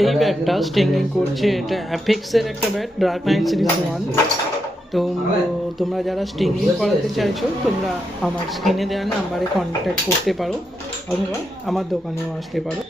এই ব্যাটটা স্টিঙ্গিং করছে, এটা অ্যাপেক্সের একটা ব্যাট, ডার্ক নাইট সিরিজ 1। তো তোমরা যারা স্টিঙ্গিং করাতে চাইছো তোমরা আমার স্ক্রিনে দেওয়া নাম্বারে কন্ট্যাক্ট করতে পারো, অথবা আমার দোকানেও আসতে পারো।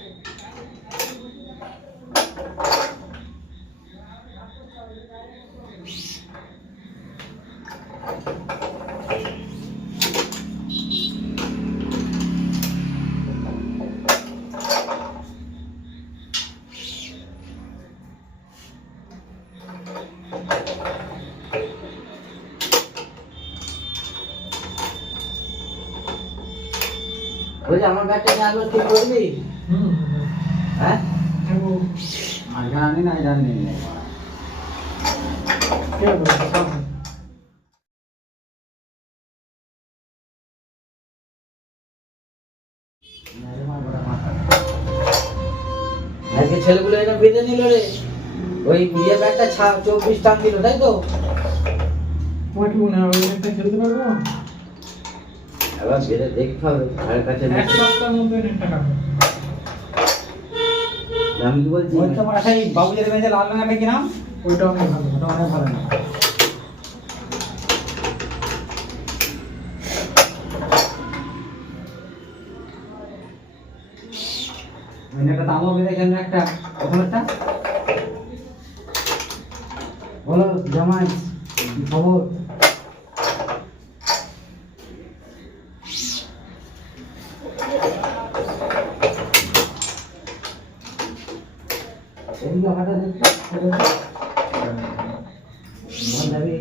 বলছি আমার ব্যাগটা নিয়ে আসবো, ঠিক করবি? হ্যাঁ আর জানি না, জানি না। আজকে ছেলেগুলো এটা বেঁধে নিল রে, ওই বিয়ে ব্যাগটা 24 টান দিল, তাই তো? খেলতে পারবো এবার বেঁধে দেখতে হবে ঘরের কাছে। এক সপ্তাহের মধ্যে নেটটা কাটবে। আমি কি বলছি, ওই তো পাশে বাবুদের মেঝে লাল রঙের কি নাম? ওইটা অনেক ভালো। ওটা অনেক ভালো না। ওই একটা তামো বেঁধেছেন একটা, প্রথমেরটা বলো জামাই কি খবর? এদিকে হাঁটা দেখতে যাবি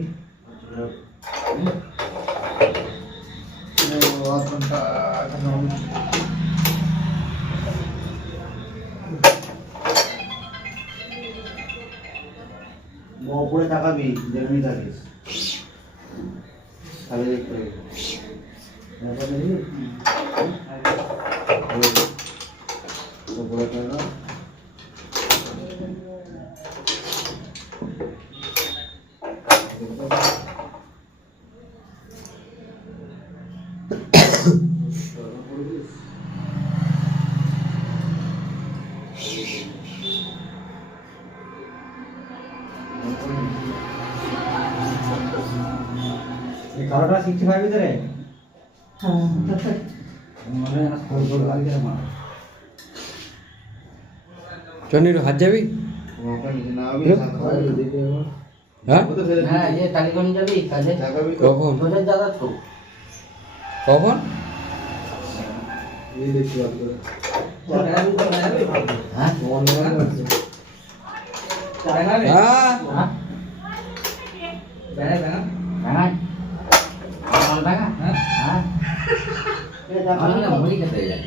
উপরে তাকাবি, যেখানে থাকিস তাহলে দেখতে হবে। উপরে তাকা। এই কালোটা 65 ভিতরে হ্যাঁ মনে হয় না ফোর ফোর গাড়ি করে মার। চন্ডির হাত যাবি? হ্যাঁ হ্যাঁ, যে টালিগঞ্জ যাবি কাজে? কখন? তোদের দাদা তো কখন? হ্যাঁ হ্যাঁ হ্যাঁ মুড়ি খেতে যায়।